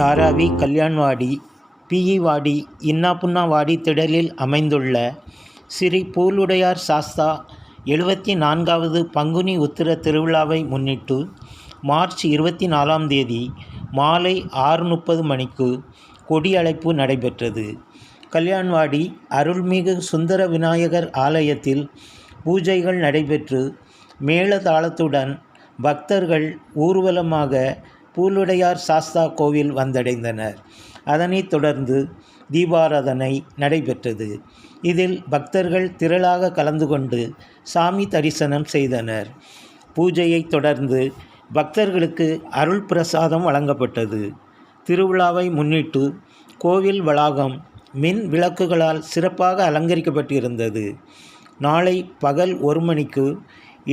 தாராவி கல்யாண்வாடி பிஇவாடி இன்னாப்புன்னாவாடி திடலில் அமைந்துள்ள ஸ்ரீ பூலுடையார் சாஸ்தா 74வது பங்குனி உத்திர திருவிழாவை முன்னிட்டு மார்ச் 24ஆம் தேதி மாலை 6:30 மணிக்கு கொடியழைப்பு நடைபெற்றது. கல்யாண்வாடி அருள்மிகு சுந்தர விநாயகர் ஆலயத்தில் பூஜைகள் நடைபெற்று மேளதாளத்துடன் பக்தர்கள் ஊர்வலமாக பூலுடையார் சாஸ்தா கோவில் வந்தடைந்தனர். அதனைத் தொடர்ந்து தீபாராதனை நடைபெற்றது. இதில் பக்தர்கள் திரளாக கலந்து கொண்டு சாமி தரிசனம் செய்தனர். பூஜையைத் தொடர்ந்து பக்தர்களுக்கு அருள் பிரசாதம் வழங்கப்பட்டது. திருவிழாவை முன்னிட்டு கோவில் வளாகம் மின் விளக்குகளால் சிறப்பாக அலங்கரிக்கப்பட்டிருந்தது. நாளை பகல் 1 மணிக்கு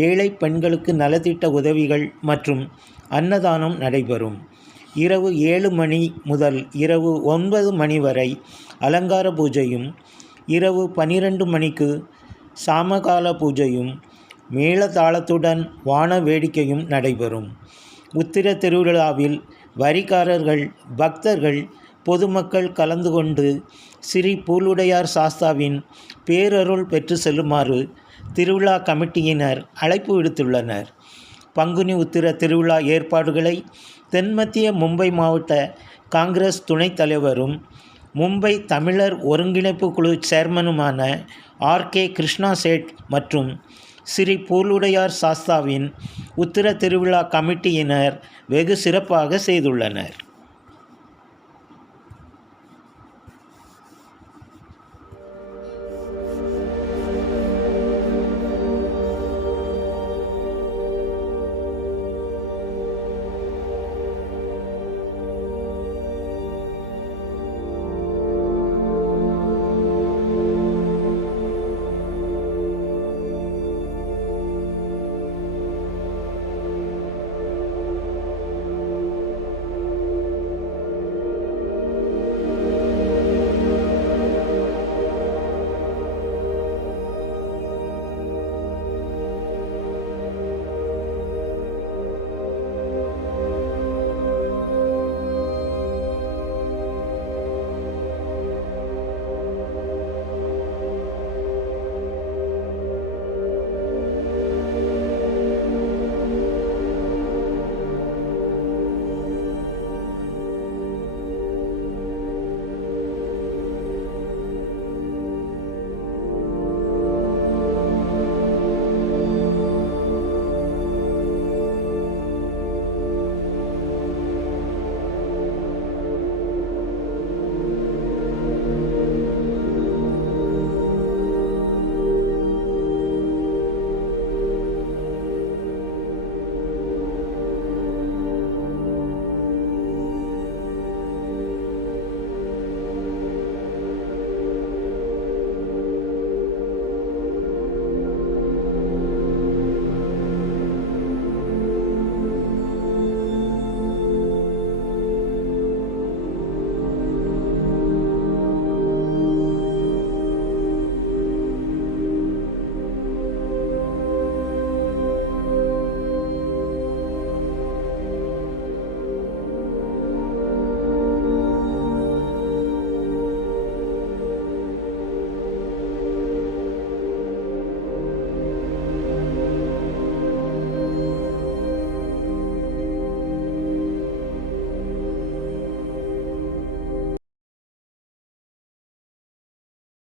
ஏழை பெண்களுக்கு நலத்திட்ட உதவிகள் மற்றும் அன்னதானம் நடைபெறும். இரவு 7 மணி முதல் இரவு 9 மணி வரை அலங்கார பூஜையும், இரவு 12 மணிக்கு சாமகால பூஜையும் மேளதாளத்துடன் வான வேடிக்கையும் நடைபெறும். உத்திர திருவிழாவில் வரிகாரர்கள், பக்தர்கள், பொதுமக்கள் கலந்து கொண்டு ஸ்ரீ பூலுடையார் சாஸ்தாவின் பேரருள் பெற்று செல்லுமாறு திருவிழா கமிட்டியினர் அழைப்பு விடுத்துள்ளனர். பங்குனி உத்திர திருவிழா ஏற்பாடுகளை தென்மத்திய மும்பை மாவட்ட காங்கிரஸ் துணைத் தலைவரும் மும்பை தமிழர் ஒருங்கிணைப்பு குழு சேர்மனுமான ஆர்.கே. கிருஷ்ணா சேட் மற்றும் ஸ்ரீ பூலுடையார் சாஸ்தாவின் உத்திர திருவிழா கமிட்டியினர் வெகு சிறப்பாக செய்துள்ளனர்.